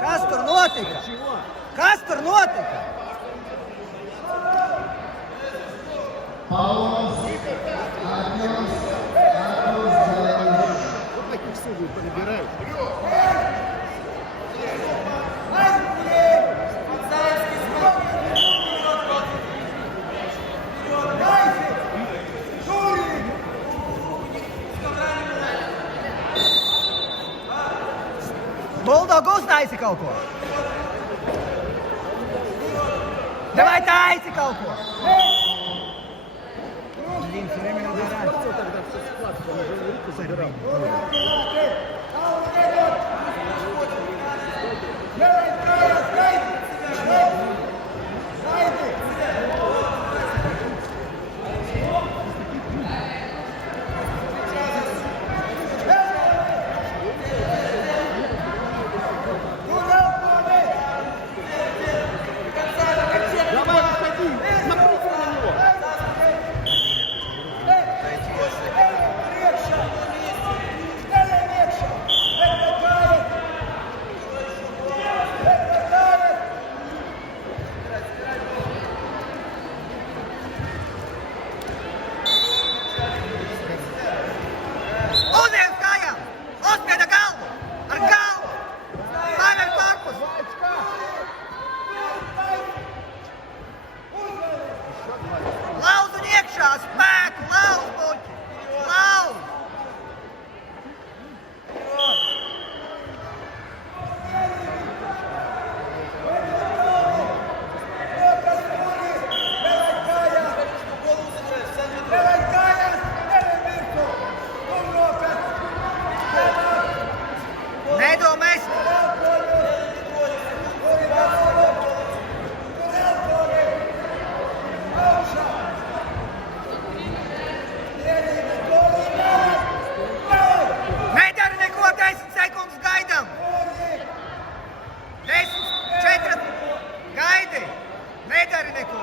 Kas tur notika? Kas tur notika? Вот таких судей понабирают. Buldog uztaisi kaut ko. Давай taisi kaut ko. Блин, все время надо орать. Тогда все схватка, он уже руку забирал. Uzies kājām! Uzspieda galvu! Ar galvu! Paver korpusu! Lauz un iekšā! Spēku! Lauz, buļķi! Lauz! Nedomēs! Nedari neko, 10 sekundes gaidām! 10, 4, gaidi! Nedari neko!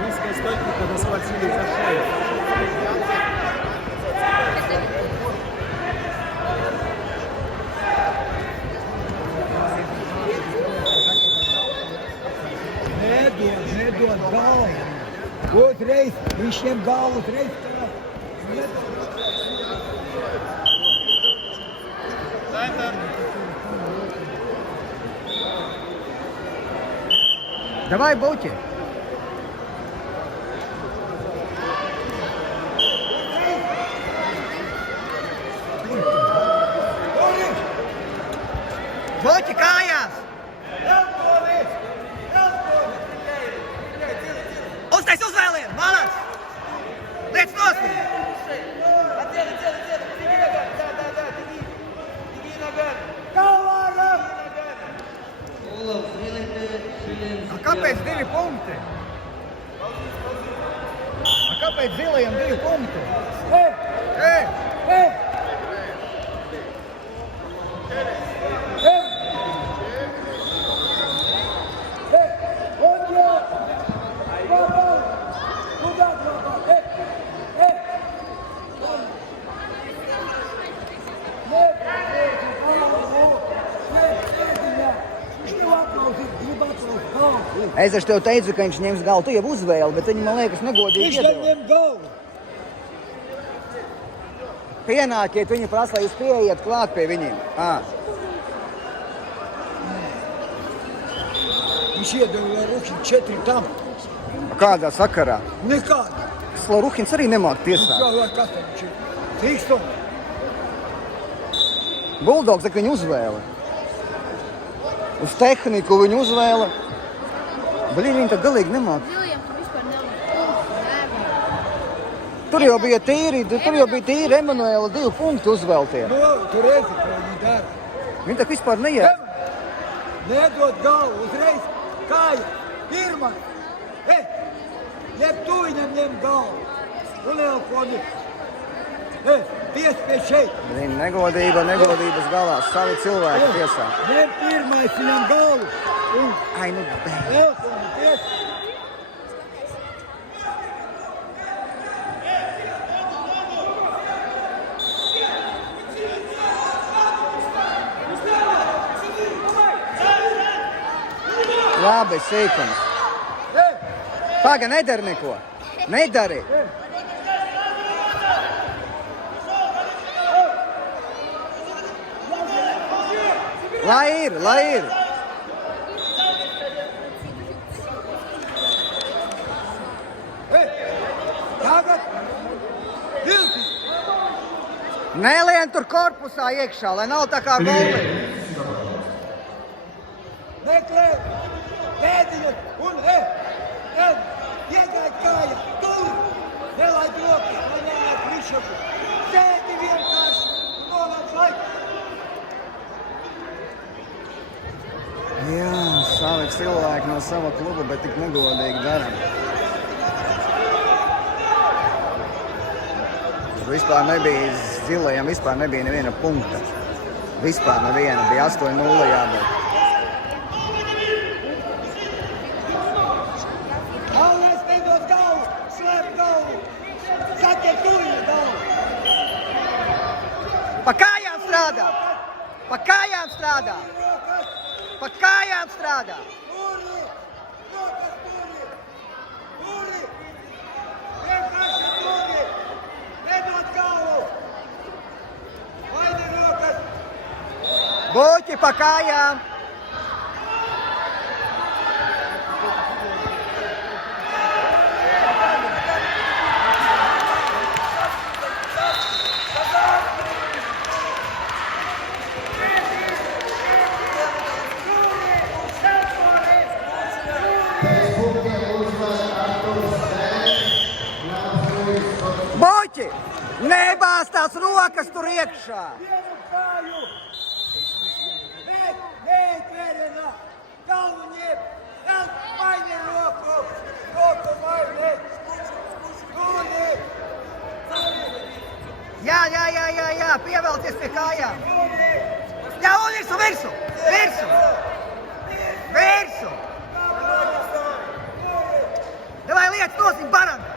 Низкая стойка, когда схватили за шею. Nedod galvu! Otrais, viņš ņem galvu, otrais tā. Давай, Бути! Бути, kājās! Uztais uzvēlienu! Malas! Liec nost! Kāpēc 2 punkti? Kāpēc zilajam 2 punkti? Es tev teicu, ka viņš ņems galvu. Tu jau uzvēli, bet viņi, man liekas, negodīgi iedeva. Viņš ņem galvu. Pienākiet, viņi prasa, lai jūs pieiet klāt pie viņiem. Viņš iedeva Ruhinu 4 tam. Kādā sakarā? Nekādā. Ruhins arī nemāk tiesāt. Kas tam viņš ir? Tīkstum. Buldogs, ka viņu uzvēla. Uz tehniku viņu uzvēla. Blīn, viņi tā galīgi nemāk. Tur jau bija tīri Emanuela 2 punkti uzvēltie. Tu redzi, ko viņi dara. Viņi tā vispār neiet. Nedod galvu, uzreiz kāja. Pirmā. Jeb tu viņam ņem galvu. Un jau koni. Piespiež šeit. Negodības galā. Savi cilvēki tiesā. Ņem pirmais viņam galvu. Ai, nu, beidz. Labi, sīkums. Paga, nedari neko. Nedari. Lai ir, lai ir. Nelien tur korpusā iekšā, lai nav tā kā golli. Meklē, pēdiņas un iegāj kāja, tur, nelaid rokas, lai nenāk višaku. Sēdi vienkārši, nolāc laiku. Jā, savi cilvēki no sava kluba, bet tik negodīgi dara. Vispār nebija zilajam, vispār nebija neviena punkta. Vispār neviena, bija 8-0 jābūt. Galvenais nedod galvu, slēp galvu, saķer tuļu galvu. Pa kājām strādā! Pa kājām strādā! Pa kājām strādā! Turi, rokas turi, turi, vienkārši turi, nedod galvu. Vaini rokas. Buķi pa kājām! Buķi! Nebāz tās rokas tur iekšā! Vienu kāju. Neķērienā. Galvu ņem. Vaini roku. Roku vaini. Turi. Jā, pievelties pie kājām! Jā, un virsū! Davai liec nosim barantu!